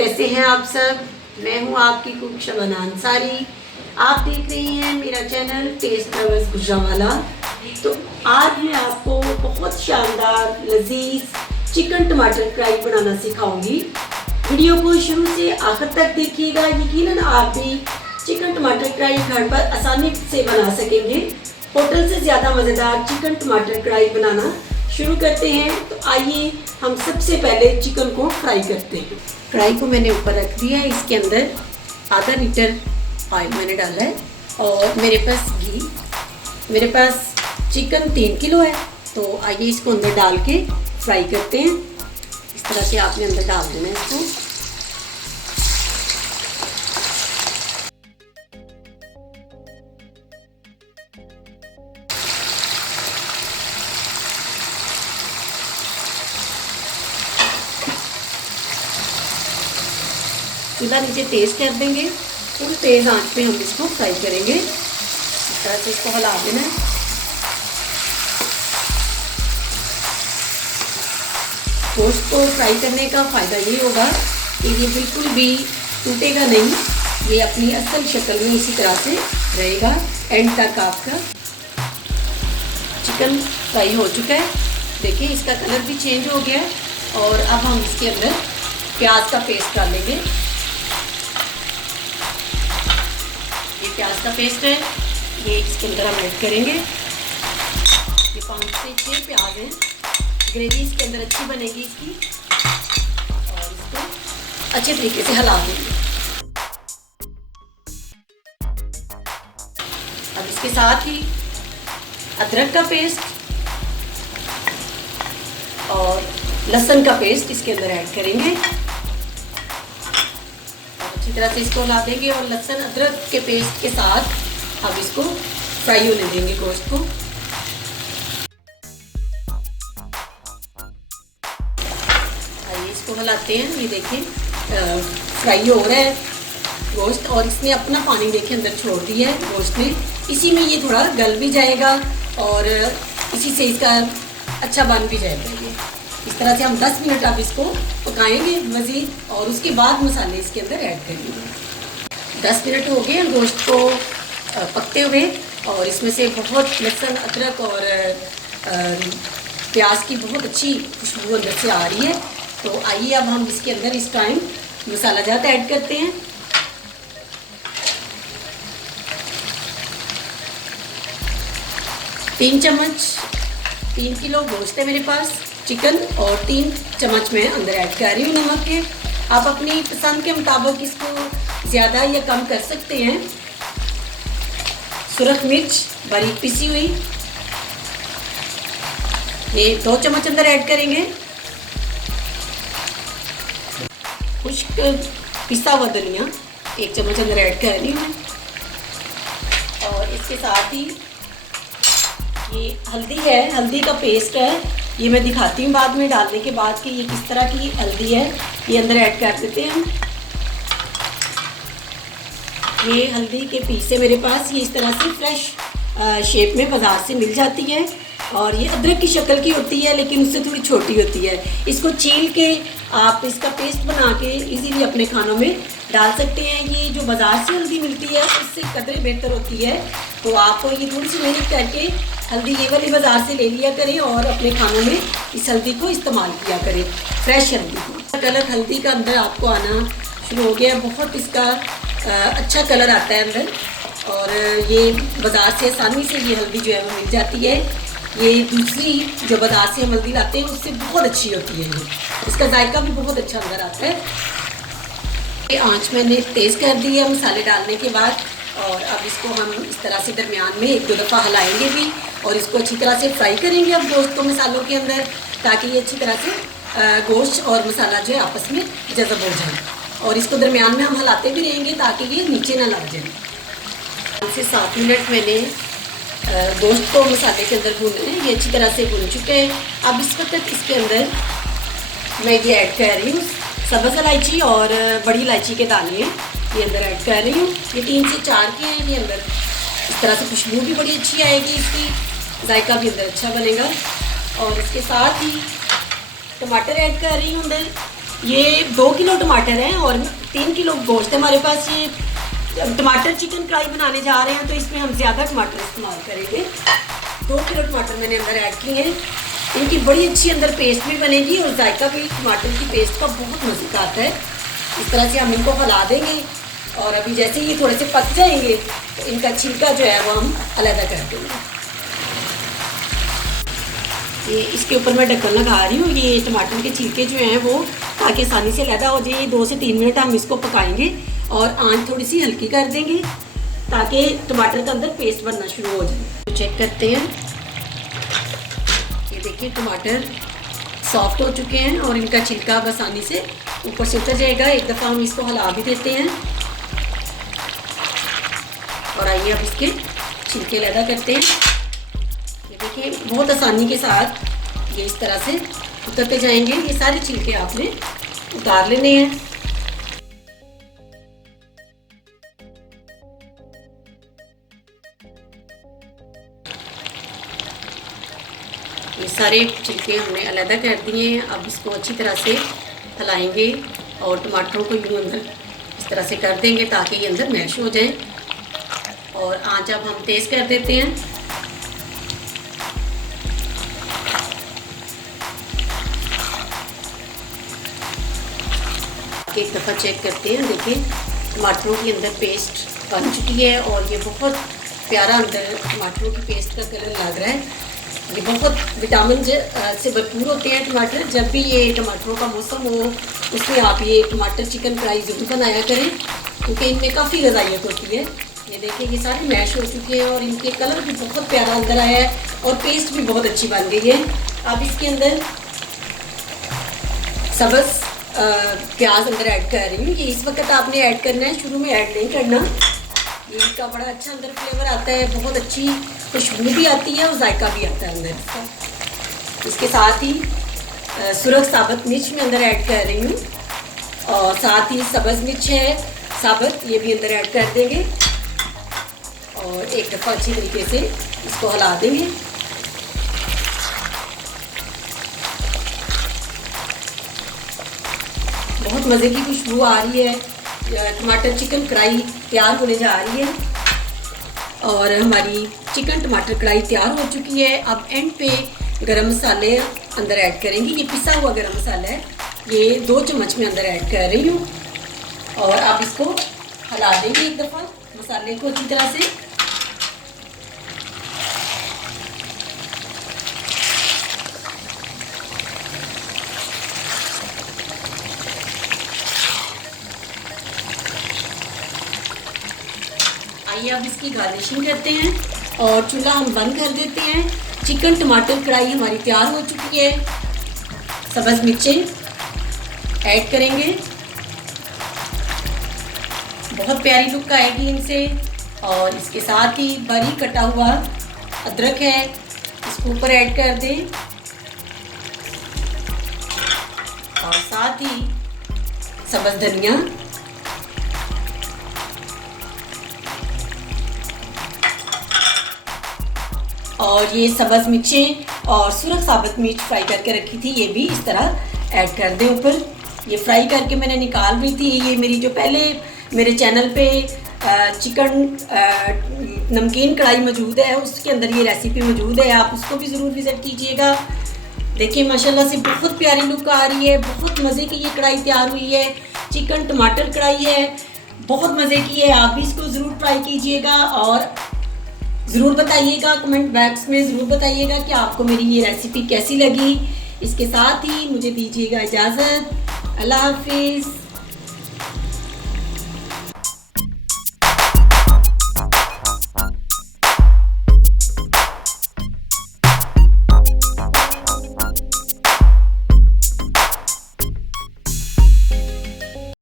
कैसे हैं आप सब। मैं हूं आपकी कुक शबाना अंसारी। आप देख रही हैं मेरा चैनल टेस्ट लवर्स गुजरावाला। तो आज मैं आपको बहुत शानदार लजीज चिकन टमाटर फ्राई बनाना सिखाऊंगी। वीडियो को शुरू से आखिर तक देखिएगा। यकीनन आप भी चिकन टमाटर फ्राई घर पर आसानी से बना सकेंगे। होटल से ज़्यादा मज़ेदार चिकन टमाटर फ्राई बनाना शुरू करते हैं। तो आइए हम सबसे पहले चिकन को फ्राई करते हैं। फ्राई को मैंने ऊपर रख दिया है। इसके अंदर आधा लीटर ऑयल मैंने डाला है और मेरे पास चिकन 3 किलो है। तो आइए इसको अंदर डाल के फ्राई करते हैं। इस तरह से आपने अंदर डाल देना है इसको। चूल्हा नीचे तेज़ कर देंगे। पूरी तेज़ आंच पे हम इसको फ्राई करेंगे। इस तरह से इसको हिला देना है। गोश्त को फ्राई करने का फ़ायदा ये होगा कि ये बिल्कुल भी टूटेगा नहीं। ये अपनी असल शक्ल में इसी तरह से रहेगा। एंड तक आपका चिकन फ्राई हो चुका है। देखिए इसका कलर भी चेंज हो गया है। और अब हम इसके अंदर प्याज का पेस्ट डालेंगे। ये प्याज का पेस्ट है, ये इसके अंदर हम ऐड करेंगे। ये 5 से 6 प्याज हैं। ग्रेवी इसके अंदर अच्छी बनेगी इसकी। और इसको अच्छे तरीके से हिला देंगे। अब इसके साथ ही अदरक का पेस्ट और लहसुन का पेस्ट इसके अंदर ऐड करेंगे। अच्छी तरह से इसको हिला देंगे और लहसुन अदरक के पेस्ट के साथ अब इसको फ्राई होने देंगे गोश्त को। आइए इसको हिलाते हैं। ये देखिए फ्राई हो रहा है गोश्त और इसने अपना पानी देखिए अंदर छोड़ दिया है गोश्त ने। इसी में ये थोड़ा गल भी जाएगा और इसी से इसका अच्छा बन भी जाएगा। ये इस तरह से हम 10 मिनट अब इसको पकाएंगे मज़ीद और उसके बाद मसाले इसके अंदर ऐड करेंगे। 10 मिनट हो गए गोश्त को पकते हुए और इसमें से बहुत लहसुन अदरक और प्याज की बहुत अच्छी खुशबू अंदर से आ रही है। तो आइए अब हम इसके अंदर इस टाइम मसाला जात ऐड करते हैं। तीन किलो गोश्त है मेरे पास चिकन और 3 चम्मच मैं अंदर ऐड कर रही हूँ नमक के। आप अपनी पसंद के मुताबिक इसको ज़्यादा या कम कर सकते हैं। सुरख मिर्च बारीक पिसी हुई ये 2 चम्मच अंदर ऐड करेंगे। खुश्क पिसा हुआ धनिया 1 चम्मच अंदर ऐड कर रही हूँ। और इसके साथ ही ये हल्दी है, हल्दी का पेस्ट है। ये मैं दिखाती हूँ बाद में डालने के बाद कि ये किस तरह की हल्दी है। ये अंदर ऐड कर देते हैं हम। ये हल्दी के पीसे मेरे पास ये इस तरह से फ्रेश शेप में बाज़ार से मिल जाती है। और ये अदरक की शक्ल की होती है लेकिन उससे थोड़ी छोटी होती है। इसको छील के आप इसका पेस्ट बना के इजीली अपने खानों में डाल सकते हैं। ये जो बाज़ार से हल्दी मिलती है उससे कदर बेहतर होती है। तो आप ये थोड़ी सी मेहनत करके हल्दी ये वाली बाज़ार से ले लिया करें और अपने खानों में इस हल्दी को इस्तेमाल किया करें, फ्रेश हल्दी को। कलर हल्दी का अंदर आपको आना शुरू हो गया। बहुत इसका अच्छा कलर आता है अंदर। और ये बाज़ार से आसानी से ये हल्दी जो है वो मिल जाती है। ये दूसरी जो बाज़ार से हम हल्दी लाते हैं उससे बहुत अच्छी होती है। ये इसका जायका भी बहुत अच्छा अंदर आता है। ये आँच मैंने तेज़ कर दी है मसाले डालने के बाद। और अब इसको हम इस तरह से दरमियान में 1-2 दफ़ा हिलाएंगे भी और इसको अच्छी तरह से फ्राई करेंगे अब गोश्त को मसालों के अंदर, ताकि ये अच्छी तरह से गोश्त और मसाला जो है आपस में जज़ब हो जाए। और इसको दरमियान में हम हिलाते भी रहेंगे ताकि ये नीचे ना लग जाए। 5 से 7 मिनट मैंने गोश्त को मसाले के अंदर भूनना है। ये अच्छी तरह से भून चुके हैं। अब इस वक्त इसके अंदर मैं ये ऐड कर रही हूँ सब्ज़ इलायची और बड़ी इलायची के दाने ये अंदर ऐड कर रही हूँ। ये 3 से 4 के हैं ये अंदर। इस तरह से खुशबू भी बड़ी अच्छी आएगी इसकी, जायका भी अंदर अच्छा बनेगा। और इसके साथ ही टमाटर ऐड कर रही हूँ अंदर। ये 2 किलो टमाटर हैं और 3 किलो गोश्त है हमारे पास। ये टमाटर चिकन कढ़ाई बनाने जा रहे हैं तो इसमें हम ज़्यादा टमाटर इस्तेमाल करेंगे। 2 किलो टमाटर मैंने अंदर ऐड किए हैं। इनकी बड़ी अच्छी अंदर पेस्ट भी बनेगी और जायका भी टमाटर की पेस्ट का बहुत मज़े का आता है। इस तरह से हम इनको फैला देंगे और अभी जैसे ये थोड़े से पक जाएंगे तो इनका छिलका जो है वो हम अलग कर देंगे। ये इसके ऊपर मैं ढक्कन लगा रही हूँ। ये टमाटर के छिलके जो हैं वो ताकि आसानी से अलग हो जाए। 2 से 3 मिनट हम इसको पकाएंगे और आंच थोड़ी सी हल्की कर देंगे ताकि टमाटर के अंदर पेस्ट बनना शुरू हो जाए। तो चेक करते हैं। ये देखिए टमाटर सॉफ्ट हो चुके हैं और इनका छिलका अब आसानी से ऊपर से उतर जाएगा। एक दफ़ा हम इसको हिला भी देते हैं और आइए अब इसके छिलके अलग करते हैं। ये देखिए बहुत आसानी के साथ ये इस तरह से उतरते जाएंगे। ये सारे छिलके आपने उतार लेने हैं। ये सारे छिलके हमने अलग कर दिए हैं। अब इसको अच्छी तरह से हिलाएंगे और टमाटरों को यूँ अंदर इस तरह से कर देंगे ताकि ये अंदर मैश हो जाए। और आंच अब हम तेज़ कर देते हैं। एक दफ़ा चेक करते हैं। देखिए टमाटरों की अंदर पेस्ट बन चुकी है और ये बहुत प्यारा अंदर टमाटरों की पेस्ट का कलर लग रहा है। ये बहुत विटामिन से भरपूर होते हैं टमाटर। जब भी ये टमाटरों का मौसम हो उसमें आप ये टमाटर चिकन फ्राई ज़रूर बनाया करें क्योंकि इनमें काफ़ी ग़िज़ाइयत होती है। ये देखिए ये सारे मैश हो चुके हैं और इनके कलर भी बहुत प्यारा अंदर आया है और पेस्ट भी बहुत अच्छी बन गई है। अब इसके अंदर सब्ज़ प्याज अंदर ऐड कर रही हूँ। ये इस वक्त आपने ऐड करना है, शुरू में ऐड नहीं करना। ये इसका बड़ा अच्छा अंदर फ्लेवर आता है, बहुत अच्छी खुशबू भी आती है और जायका भी आता है अंदर इसका। इसके साथ ही सुरख साबुत मिर्च में अंदर ऐड कर रही हूँ और साथ ही सब्ज़ मिर्च है साबुत, ये भी अंदर ऐड कर देंगे और एक दफ़ा अच्छी तरीके से इसको हिला देंगे। बहुत मज़े की खुशबू आ रही है। टमाटर चिकन कढ़ाई तैयार होने जा रही है और हमारी चिकन टमाटर कढ़ाई तैयार हो चुकी है। अब एंड पे गरम मसाले अंदर ऐड करेंगे। ये पिसा हुआ गरम मसाला है, ये 2 चम्मच में अंदर ऐड कर रही हूँ और अब इसको हिला देंगे एक दफ़ा मसाले को अच्छी तरह से। आइए अब इसकी गार्निशिंग करते हैं और चूल्हा हम बंद कर देते हैं। चिकन टमाटर कढ़ाई हमारी तैयार हो चुकी है। सब्ज़ मिर्चें ऐड करेंगे, बहुत प्यारी लुक आएगी इनसे। और इसके साथ ही बारीक कटा हुआ अदरक है, इसको ऊपर ऐड कर दें और साथ ही सब्ज़ धनिया और ये सब्ज़ मिर्चें और सुरख साबुत मिर्च फ्राई करके रखी थी, ये भी इस तरह ऐड कर दें ऊपर। ये फ्राई करके मैंने निकाल रही थी। ये मेरी जो पहले मेरे चैनल पे चिकन नमकीन कढ़ाई मौजूद है, उसके अंदर ये रेसिपी मौजूद है, आप उसको भी ज़रूर विज़िट कीजिएगा। देखिए माशाल्लाह से बहुत प्यारी लुक आ रही है, बहुत मज़े की ये कढ़ाई तैयार हुई है। चिकन टमाटर कढ़ाई है, बहुत मज़े की है। आप भी इसको ज़रूर ट्राई कीजिएगा और ज़रूर बताइएगा, कमेंट बॉक्स में ज़रूर बताइएगा कि आपको मेरी ये रेसिपी कैसी लगी। इसके साथ ही मुझे दीजिएगा इजाज़त। अल्लाह हाफिज़।